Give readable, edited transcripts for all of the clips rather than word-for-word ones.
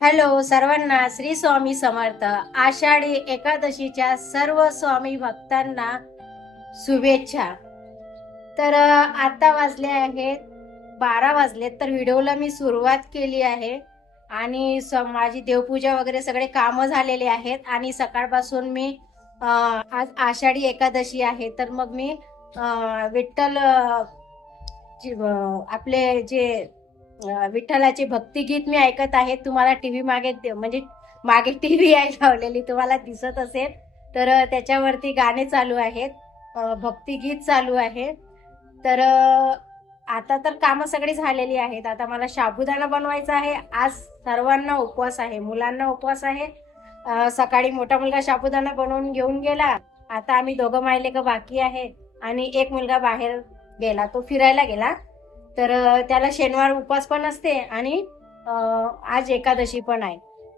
Hello सर्वांना, श्री स्वामी समर्थ. आषाढी एकादशीच्या सर्व स्वामी भक्तांना शुभेच्छा. तर आता वाजले आहेत 12 वाजलेत. तर व्हिडिओला मी सुरुवात केली आहे आणि माझी देवपूजा वगैरे सगळे कामं झालेले आहेत. आणि सकाळपासून मी आज आषाढी एकादशी आहे, तर मग मी विठ्ठल आपले जे विठ्ठलाचे भक्तिगीत मी ऐकत आहे. तुम्हाला टीव्ही मागे म्हणजे मागे टीव्ही आहे लावलेली, तुम्हाला दिसत असेल. तर त्याच्यावरती गाणे चालू आहेत, भक्तिगीत चालू आहे. तर आता तर कामं सगळी झालेली आहेत. आता मला साबुदाणा बनवायचा आहे. आज सर्वांना उपवास आहे, मुलांना उपवास आहे. सकाळी मोठा मुलगा साबुदाणा बनवून घेऊन गेला. आता आम्ही दोघं मायलेक बाकी आहे आणि एक मुलगा बाहेर गेला, तो फिरायला गेला. तर त्याला शनिवार उपवास पण असते आणि आज एकादशी पण आहे.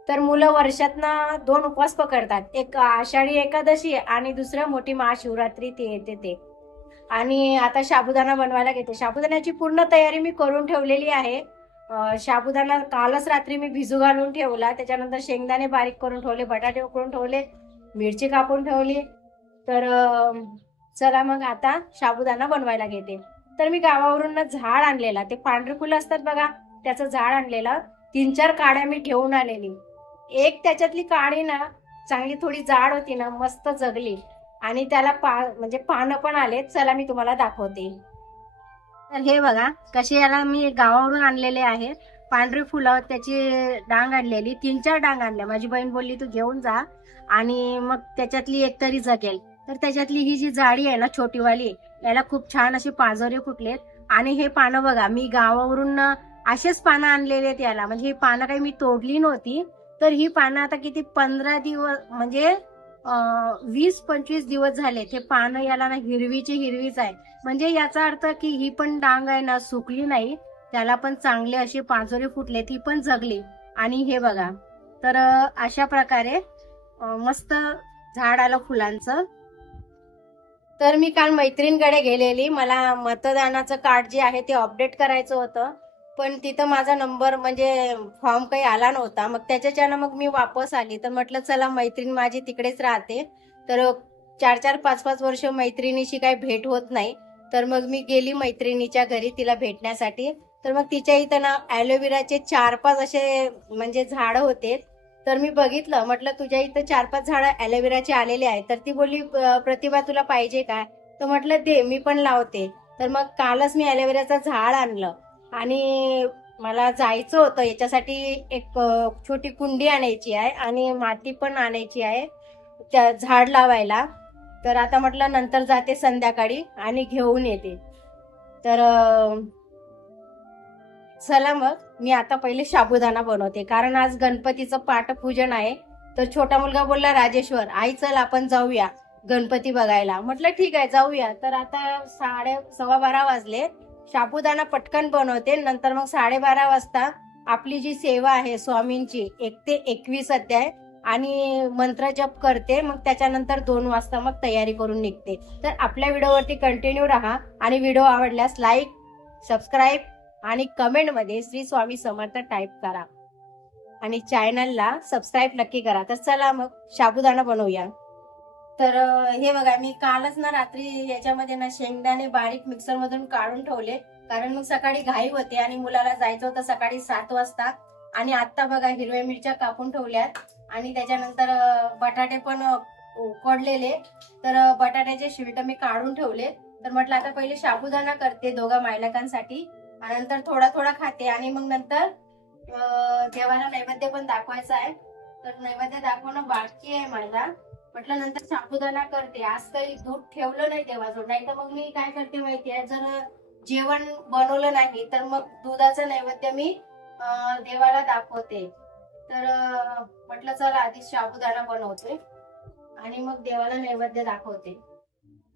तर मुलं वर्षातनं 2 उपवास पकडतात, एक आषाढी एकादशी आणि दुसरं मोठी महाशिवरात्री ते येते ते. आणि आता साबुदाणा बनवायला घेते. साबुदाण्याची पूर्ण तयारी मी करून ठेवलेली आहे. साबुदाणा कालच रात्री मी भिजू घालून ठेवला. त्याच्यानंतर शेंगदाणे बारीक करून ठेवले, बटाटे उकडून ठेवले, मिरची कापून ठेवली. तर चला मग आता साबुदाणा बनवायला घेते. तर मी गावावरून झाड आणलेला, ते पांढरे फुलं असतात बघा, त्याचं झाड आणलेलं. 3-4 काड्या मी घेऊन आलेली. एक त्याच्यातली काडी ना चांगली थोडी जाड होती ना, मस्त जगली आणि त्याला म्हणजे पानं पण आले. चला मी तुम्हाला दाखवते. तर हे बघा कसे याला मी गावावरून आणलेले आहे पांढरी फुलं. त्याची डांग आणलेली, 3-4 डांग आणल्या. माझी बहीण बोलली तू घेऊन जा आणि मग त्याच्यातली एक तरी जगेल. तर त्याच्यातली ही जी जाडी आहे ना छोटीवाली, याला खूप छान असे पाजोरे फुटलेत. आणि हे पानं बघा, मी गावावरून असेच पानं आणलेले आहेत याला. म्हणजे ही पानं काही मी तोडली नव्हती. तर ही पानं आता किती 15 दिवस म्हणजे 20-25 दिवस झाले. ते पानं याला ना हिरवीची हिरवीच आहे. म्हणजे याचा अर्थ की ही पण डांग आहे ना सुकली नाही, त्याला पण चांगले असे पाजोरे फुटले, ती पण जगली. आणि हे बघा, तर अशा प्रकारे मस्त झाड आलं फुलांचं. तर मी काल मैत्रीणकडे गेलेली, मला मतदानाचं कार्ड जे आहे ते अपडेट करायचं होतं. पण तिथं माझा नंबर म्हणजे फॉर्म काही आला नव्हता. मग त्याच्याच्यानं मग मी वापस आली. तर म्हटलं चला, मैत्रीण माझी तिकडेच राहते, तर 4-4, 5-5 वर्ष मैत्रिणीशी काही भेट होत नाही. तर मग मी गेली मैत्रिणीच्या घरी तिला भेटण्यासाठी. तर मग तिच्या इथं ना ॲलोवेराचे 4-5 असे म्हणजे झाडं होते. तर मी बघितलं, म्हटलं तुझ्या इथं 4-5 झाडं ॲलोवेराचे आलेले आहेत. तर ती बोलली प्रतिभा तुला पाहिजे काय? तर म्हटलं दे, मी पण लावते. तर मग कालच मी ॲलोवेराचं झाड आणलं आणि मला जायचं होतं. याच्यासाठी एक छोटी कुंडी आणायची आहे आणि माती पण आणायची आहे त्या झाड लावायला. तर आता म्हटलं नंतर जाते संध्याकाळी आणि घेऊन येते. तर चला मग मी आता पहिले साबुदाणा बनवते, कारण आज गणपतीचं पाठपूजन आहे. तर छोटा मुलगा बोलला राजेश्वर आई चल आपण जाऊया गणपती बघायला. म्हटलं ठीक आहे जाऊया. तर आता 11:15 वाजले. साबुदाणा पटकन बनवते, नंतर मग 12:30 वाजता आपली जी सेवा आहे स्वामींची 1 ते 21 अध्याय आणि मंत्र जप करते. मग त्याच्यानंतर 2 वाजता मग तयारी करून निघते. तर आपल्या व्हिडिओवरती कंटिन्यू राहा आणि व्हिडिओ आवडल्यास लाईक, सबस्क्राईब आणि कमेंटमध्ये श्री स्वामी समर्थ टाईप करा आणि चॅनलला सबस्क्राईब नक्की करा. तर चला मग साबुदाणा बनवूया. तर हे बघा, मी कालच ना रात्री याच्यामध्ये ना शेंगदाणे बारीक मिक्सर मधून काढून ठेवले, कारण मग सकाळी घाई होते आणि मुलाला जायचं होतं सकाळी 7 वाजता. आणि आता बघा हिरव्या मिरच्या कापून ठेवल्यात आणि त्याच्यानंतर बटाटे पण उकडलेले. तर बटाट्याचे शिल्ट मी काढून ठेवले. तर म्हटलं आता पहिले साबुदाणा करते दोघा मायलेकांसाठी, नंतर थोडा थोडा खाते आणि मग नंतर देवाला नैवेद्य पण दाखवायचा आहे. तर नैवेद्य दाखवणं बाकी आहे माझा. म्हटलं नंतर साबुदाणा करते. आज काही दूध ठेवलं नाही देवाजवळ, नाही तर मग मी काय करते माहितीये, जर जेवण बनवलं नाही तर मग दुधाचं नैवेद्य मी देवाला दाखवते. तर म्हटलं चला आधी साबुदाणा बनवते आणि मग देवाला नैवेद्य दाखवते.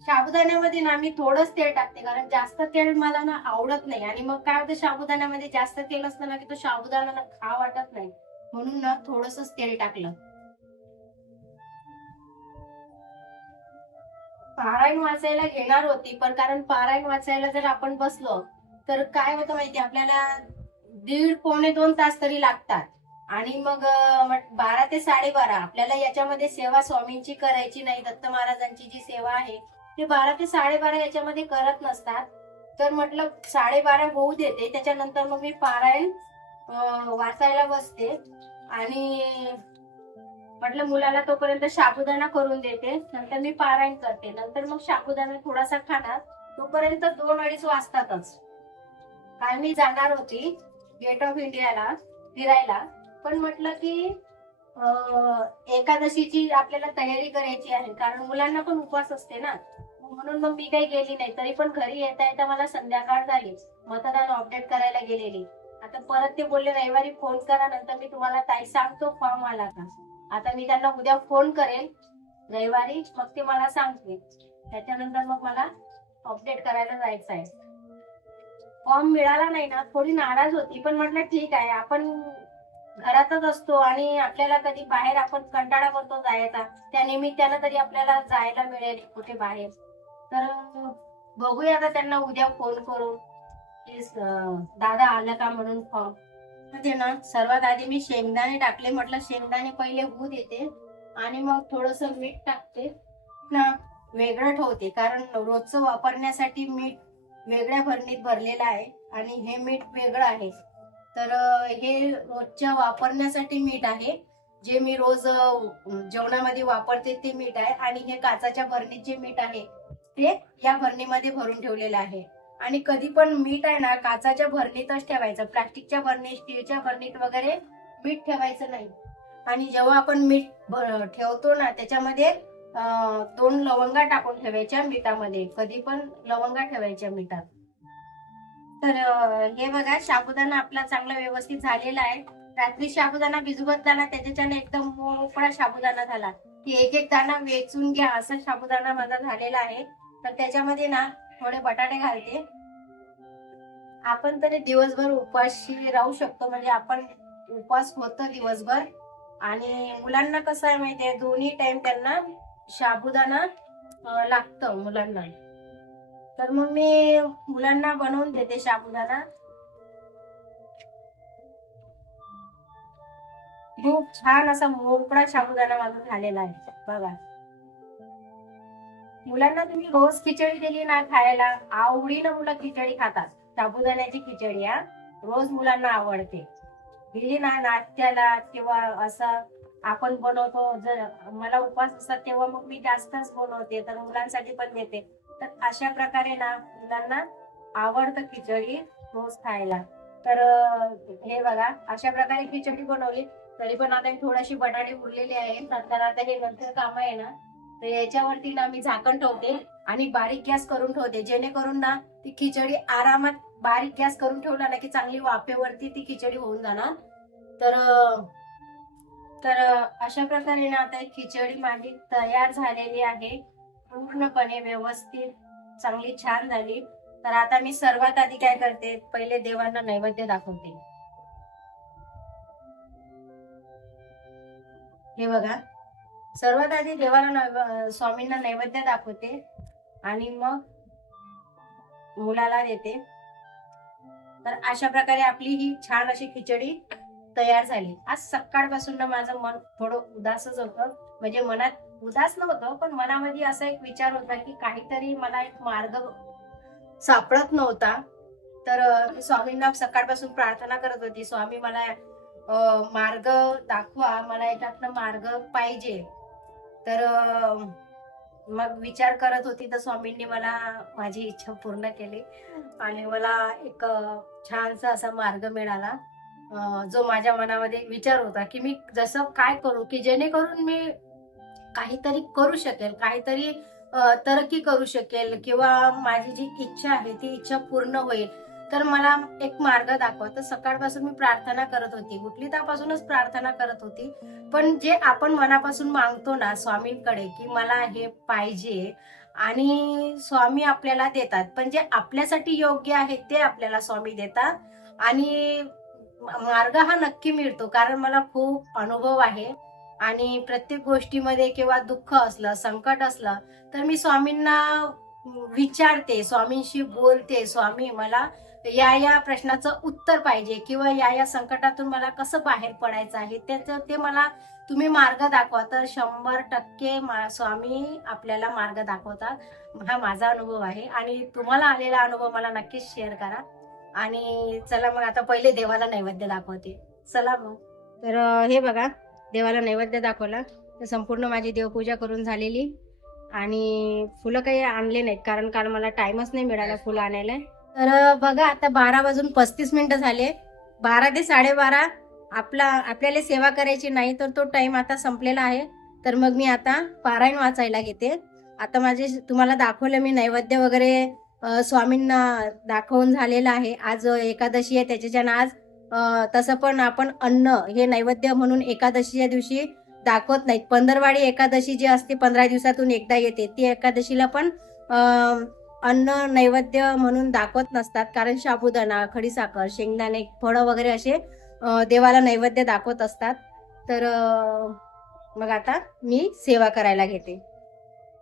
साबुदाण्यामध्ये ना मी थोडंच तेल टाकते, कारण जास्त तेल मला ना आवडत नाही. आणि मग काय होतं, साबुदाण्यामध्ये जास्त तेल असतं ना की तो साबुदाणा ना खा वाटत नाही, म्हणून ना थोडंसंच तेल टाकलं. पारायण वाचायला घेणार होती, पण कारण पारायण वाचायला जर आपण बसलो तर काय होतं माहिती, आपल्याला 1.5-2 तास तरी लागतात. आणि मग 12 ते 12:30 आपल्याला याच्यामध्ये सेवा स्वामींची करायची नाही. दत्त महाराजांची जी सेवा आहे ते 12 ते 12:30 याच्यामध्ये करत नसतात. तर म्हटलं 12:30 होऊ देते, त्याच्यानंतर मग मी पारायण वाचायला बसते आणि म्हटलं मुलाला तोपर्यंत साबुदाणा करून देते, नंतर मी पारायण करते, नंतर मग साबुदाणा थोडासा खाणार. तोपर्यंत 2-2:30 वाजतातच. काल मी जाणार होती गेट ऑफ इंडियाला फिरायला, पण म्हटलं की एकादशीची आपल्याला तयारी करायची आहे, कारण मुलांना पण उपवास असते ना, म्हणून मग मी काही गेली नाही. तरी पण घरी येता येता मला संध्याकाळ झाली. मतदान अपडेट करायला गेलेली. आता परत ते बोलले रविवारी फोन करा, नंतर मी तुम्हाला ताई सांगतो फॉर्म आला का. आता मी त्यांना उद्या फोन करेल रविवारी, मग ते मला सांगते. त्याच्यानंतर मग मला अपडेट करायला जायचं आहे. फॉर्म मिळाला नाही ना, थोडी नाराज होती, पण म्हटलं ठीक आहे, आपण घरातच असतो आणि आपल्याला कधी बाहेर आपण कंटाळा करतो जायचा, त्या निमित्तानं तरी आपल्याला जायला मिळेल कुठे बाहेर. तर बघूया आता त्यांना उद्या फोन करून की दादा आलं का म्हणून फॉर्म. ते ना सर्वात आधी मी शेंगदाणे टाकले. म्हटलं शेंगदाणे पहिले होऊ देते आणि मग थोडस मीठ टाकते ना, वेगळं ठेवते, कारण रोजचं वापरण्यासाठी मीठ वेगळ्या भरणीत भरलेलं आहे आणि हे मीठ वेगळं आहे. तर हे रोजच्या वापरण्यासाठी मीठ आहे, जे मी रोज जेवणामध्ये वापरते ते मीठ आहे. आणि हे काचाच्या भरणीत जे मीठ आहे ते या भरणीमध्ये भरून ठेवलेलं आहे. आणि कधी पण मीठ आहे ना काचाच्या भरणीतच ठेवायचं, प्लास्टिकच्या भरणीत स्टीलच्या भरणीत वगैरे मीठ ठेवायचं नाही. आणि जेव्हा आपण मीठ ठेवतो ना त्याच्यामध्ये 2 लवंगा टाकून ठेवायच्या मिठामध्ये, कधी पण लवंगा ठेवायच्या मिठात. तर हे बघा साबुदाणा आपला चांगला व्यवस्थित झालेला आहे. रात्री साबुदाणा भिजवत जाणार, त्याच्याने एकदम मोकळा साबुदाणा झाला की एक एक दाणा वेचून घ्या, असा साबुदाणा माझा झालेला आहे. तर त्याच्यामध्ये ना थोडे बटाटे घालते. आपण तरी दिवसभर उपाशी राहू शकतो, म्हणजे आपण उपवास होतं दिवसभर. आणि मुलांना कसं आहे माहितीये, दोन्ही टाइम त्यांना साबुदाणा लागतं मुलांना. तर मग मी मुलांना बनवून देते साबुदाणा. खूप छान असा मोकळा साबुदाणा माझा झालेला आहे बघा. मुलांना तुम्ही रोज खिचडी दिली ना खायला, आवडीनं मुलं खिचडी खातात. साबुदाण्याची खिचडी रोज मुलांना आवडते. दिली ना नाश्त्याला किंवा असं आपण बनवतो, जर मला उपवास असतात तेव्हा मग मी जास्तच बनवते, तर मुलांसाठी पण देते. तर अशा प्रकारे ना मुलांना आवडतं खिचडी रोज खायला. तर हे बघा अशा प्रकारे खिचडी बनवली. तरी पण आता थोडीशी बटाटे उरलेले आहे, तर आता हे नंतर काम आहे ना, तर याच्यावरती ना मी झाकण ठेवते आणि बारीक गॅस करून ठेवते, जेणेकरून ना ती खिचडी आरामात, बारीक गॅस करून ठेवला ना की चांगली वाफेवरती ती खिचडी होऊन जाणार. तर अशा प्रकारे ना आता खिचडी माझी तयार झालेली आहे, पूर्णपणे व्यवस्थित चांगली छान झाली. तर आता मी सर्वात आधी काय करते, पहिले देवांना नैवेद्य दाखवते. हे बघा, सर्वात आधी देवाला स्वामींना नैवेद्य दाखवते आणि मग मुलाला देते. तर अशा प्रकारे आपली ही छान अशी खिचडी तयार झाली. आज सकाळपासून ना माझं मन थोडं उदासच होतं, म्हणजे मनात उदास नव्हतं, पण मनामध्ये असा एक विचार होता की काहीतरी मला एक मार्ग सापडत नव्हता. तर स्वामींना सकाळपासून प्रार्थना करत होती, स्वामी मला मार्ग दाखवा, मला याच्यातनं मार्ग पाहिजे. तर मग विचार करत होती, तर स्वामींनी मला माझी इच्छा पूर्ण केली आणि मला एक छानसा असा मार्ग मिळाला, जो माझ्या मनामध्ये विचार होता की मी जसं काय करू की जेणेकरून मी काहीतरी करू शकेल, काहीतरी तरक्की करू शकेल, किंवा माझी जी इच्छा आहे ती इच्छा पूर्ण होईल. तर मला एक मार्ग दाखवा. तर सकाळपासून मी प्रार्थना करत होती, उठली त्यापासूनच प्रार्थना करत होती. पण जे आपण मनापासून मागतो ना स्वामींकडे की मला हे पाहिजे, आणि स्वामी आपल्याला देतात, पण जे आपल्यासाठी योग्य आहे ते आपल्याला स्वामी देतात. आणि मार्ग हा नक्की मिळतो, कारण मला खूप अनुभव आहे. आणि प्रत्येक गोष्टीमध्ये किंवा दुःख असलं, संकट असलं, तर मी स्वामींना विचारते, स्वामींशी बोलते, स्वामी मला या प्रश्नाचं उत्तर पाहिजे किंवा या संकटातून मला कसं बाहेर पडायचं आहे त्याचं ते मला तुम्ही मार्ग दाखवा. तर 100% स्वामी आपल्याला मार्ग दाखवतात. हा माझा अनुभव आहे आणि तुम्हाला आलेला अनुभव मला नक्कीच शेअर करा. आणि चला मग आता पहिले देवाला नैवेद्य दाखवते. चला मग. तर हे बघा, देवाला नैवेद्य दाखवला. तर संपूर्ण माझी देवपूजा करून झालेली आणि फुलं काही आणले नाहीत कारण काल मला टाइमच नाही मिळाला फुलं आणायला. तर बघा आता 12:35 झाले. 12 ते 12:30 आपल्याला सेवा करायची नाही तर तो टाइम आता संपलेला आहे. तर मग मी आता पारायण वाचायला घेते. आता माझे तुम्हाला दाखवलं मी नैवेद्य वगैरे स्वामींना दाखवून झालेलं आहे. आज एकादशी आहे त्याच्यानं आज तसं पण आपण अन्न हे नैवेद्य म्हणून एकादशीच्या दिवशी दाखवत नाहीत. पंधरवाडी एकादशी जी असते 15 दिवसातून एकदा येते, ती एकादशीला पण अन्न नैवेद्य म्हणून दाखवत नसतात कारण साबुदाणा, खडीसाखर, शेंगदाणे, फळं वगैरे असे देवाला नैवेद्य दाखवत असतात. तर मग आता मी सेवा करायला घेते.